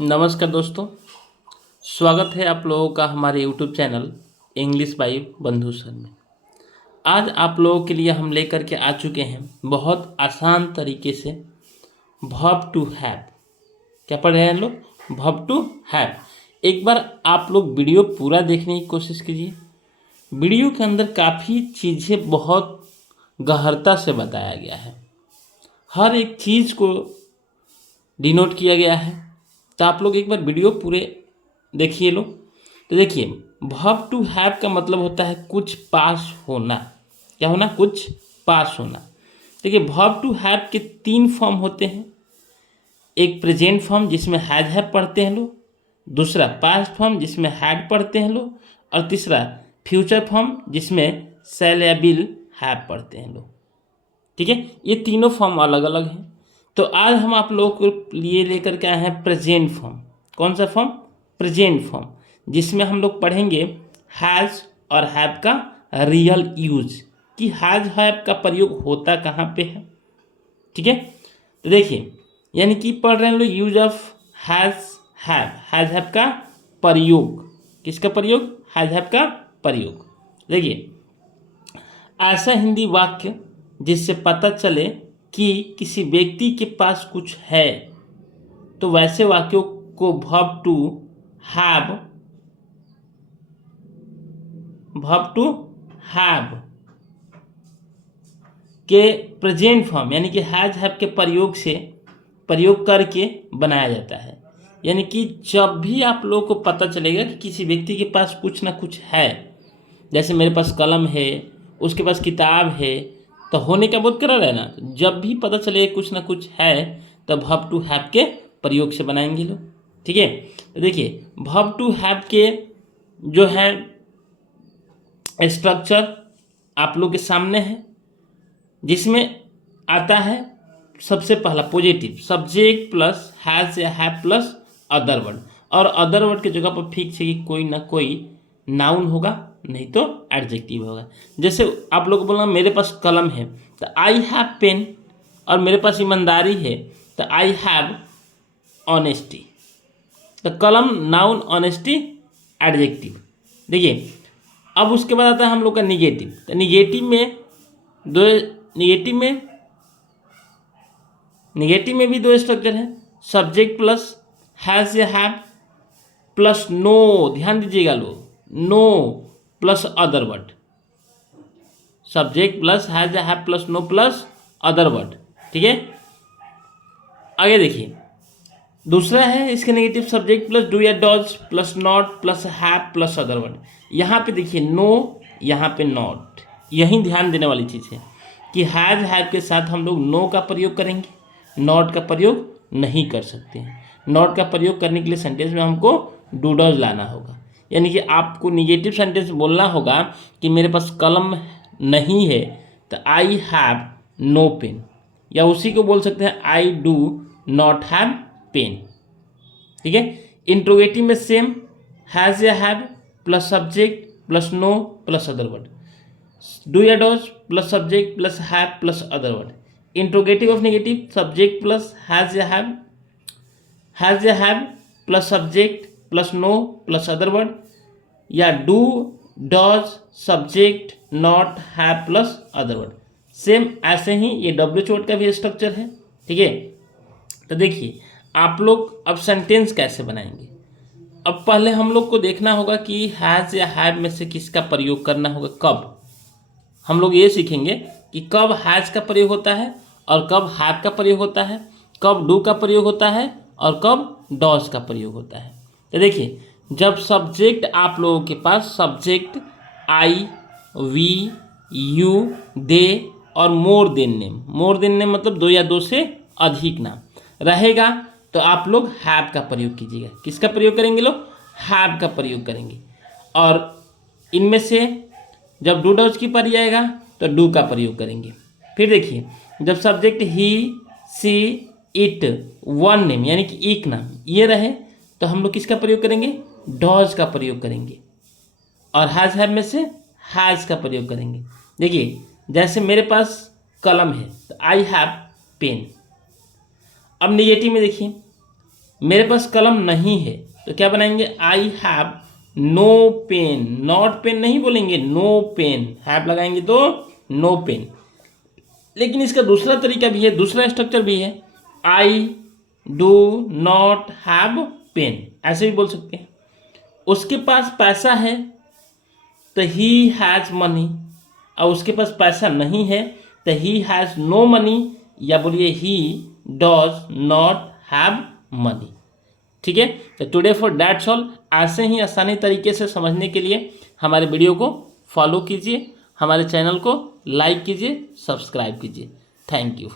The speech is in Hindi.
नमस्कार दोस्तों। स्वागत है आप लोगों का हमारे यूट्यूब चैनल इंग्लिश बाई बंधु सर में। आज आप लोगों के लिए हम लेकर के आ चुके हैं बहुत आसान तरीके से वर्ब टू हैव। क्या पढ़ रहे हैं लोग? Verb to have. एक बार आप लोग वीडियो पूरा देखने की कोशिश कीजिए। वीडियो के अंदर काफ़ी चीज़ें बहुत गहरता से बताया गया है, हर एक चीज़ को डिनोट किया गया है। तो आप लोग एक बार वीडियो पूरे देखिए लो। तो देखिए, वर्ब टू हैव का मतलब होता है कुछ पास होना। क्या होना? कुछ पास होना। देखिए, वर्ब टू हैव के 3 फॉर्म होते हैं। एक प्रेजेंट फॉर्म जिसमें हैज हैव पढ़ते हैं लोग, दूसरा पास्ट फॉर्म जिसमें हैड पढ़ते हैं लोग, और तीसरा फ्यूचर फॉर्म जिसमें शैल या विल हैव पढ़ते हैं लोग। ठीक है, ये तीनों फॉर्म अलग अलग हैं। तो आज हम आप लोगों के लिए लेकर के आए हैं प्रेजेंट फॉर्म। कौन सा फॉर्म? प्रेजेंट फॉर्म, जिसमें हम लोग पढ़ेंगे हैज़ और हैव का रियल यूज, कि हैज़ हैव का प्रयोग होता कहाँ पे है। ठीक है, तो देखिए, यानी कि पढ़ रहे हैं लोग यूज ऑफ हैज़ हैव का प्रयोग। किसका प्रयोग? हैज़ हैव का प्रयोग। देखिए, ऐसा हिंदी वाक्य जिससे पता चले कि किसी व्यक्ति के पास कुछ है, तो वैसे वाक्यों को वर्ब टू हैव के प्रेजेंट फॉर्म यानी कि हैज हैव के प्रयोग करके बनाया जाता है। यानी कि जब भी आप लोगों को पता चलेगा कि किसी व्यक्ति के पास कुछ ना कुछ है, जैसे मेरे पास कलम है, उसके पास किताब है, तो होने का बोध करा रहा है ना। जब भी पता चले कुछ ना कुछ है, तब वर्ब टू हैव के प्रयोग से बनाएंगे लोग। ठीक है, तो देखिए, वर्ब टू हैव के जो है स्ट्रक्चर आप लोग के सामने है, जिसमें आता है सबसे पहला पॉजिटिव, सब्जेक्ट प्लस हैज या हैव प्लस अदर वर्ड। और अदर वर्ड की जगह पर फिक्स है कि कोई ना कोई नाउन होगा, नहीं तो एडजेक्टिव होगा। जैसे आप लोग बोलना मेरे पास कलम है, तो आई हैव पेन, और मेरे पास ईमानदारी है, तो आई हैव ऑनेस्टी। तो कलम नाउन, ऑनेस्टी एडजेक्टिव। देखिए, अब उसके बाद आता है हम लोग का निगेटिव। तो निगेटिव में भी दो स्ट्रक्चर है, सब्जेक्ट प्लस हैज या हैव प्लस नो। ध्यान दीजिएगा लोग, no plus other word. Subject plus has या have plus no plus other word. ठीक है, आगे देखिए, दूसरा है इसके नेगेटिव, सब्जेक्ट प्लस डू या does plus not plus have plus other word. यहाँ पे देखिए नो, यहाँ पे नॉट। यही ध्यान देने वाली चीज़ है कि हैज हैव के साथ हम लोग नो का प्रयोग करेंगे, नॉट का प्रयोग नहीं कर सकते हैं। नॉट का प्रयोग करने के लिए सेंटेंस में हमको डू डज लाना होगा। यानी कि आपको निगेटिव सेंटेंस बोलना होगा कि मेरे पास कलम नहीं है, तो आई हैव नो पेन, या उसी को बोल सकते हैं I do not have pen. ठीक है, इंट्रोगेटिव में सेम, हैज या have plus subject plus no plus other word, do या does plus subject plus have plus other word. Interrogative of negative, subject plus has या have plus subject plus no plus other word, या do does subject not have plus other word. Same ऐसे ही ये डब्ल्यू वर्ड का भी स्ट्रक्चर है। ठीक है, तो देखिए आप लोग अब सेंटेंस कैसे बनाएंगे। अब पहले हम लोग को देखना होगा कि हैज़ या हैव में से किसका प्रयोग करना होगा। कब हम लोग ये सीखेंगे कि कब हैज़ का प्रयोग होता है और कब हैव का प्रयोग होता है, कब डू का प्रयोग होता है और कब डज का प्रयोग होता है। तो देखिए, जब सब्जेक्ट आप लोगों के पास सब्जेक्ट आई, वी, यू, दे और मोर देन नेम मतलब दो या दो से अधिक नाम रहेगा, तो आप लोग हैव का प्रयोग कीजिएगा। किसका प्रयोग करेंगे लोग? हैव का प्रयोग करेंगे। और इनमें से जब डू डज की पारी आएगा तो डू का प्रयोग करेंगे। फिर देखिए, जब सब्जेक्ट ही, सी, इट, वन नेम यानी कि एक नाम ये रहे, तो हम लोग किसका प्रयोग करेंगे? डज का प्रयोग करेंगे। और हैज हैव में से हैज़ का प्रयोग करेंगे। देखिए, जैसे मेरे पास कलम है, तो आई हैव पेन। अब निगेटिव में देखिए, मेरे पास कलम नहीं है, तो क्या बनाएंगे, I have no pen, not pen नहीं बोलेंगे, नो पेन, हैव लगाएंगे तो नो पेन। लेकिन इसका दूसरा तरीका भी है, दूसरा स्ट्रक्चर भी है, I do not have pen, ऐसे भी बोल सकते हैं। उसके पास पैसा है तो ही हैज़ मनी, और उसके पास पैसा नहीं है तो ही हैज़ नो मनी, या बोलिए he does not have money. ठीक है, तो टुडे फॉर दैट्स ऑल। ऐसे ही आसानी तरीके से समझने के लिए हमारे वीडियो को फॉलो कीजिए, हमारे चैनल को लाइक कीजिए, सब्सक्राइब कीजिए। Thank you.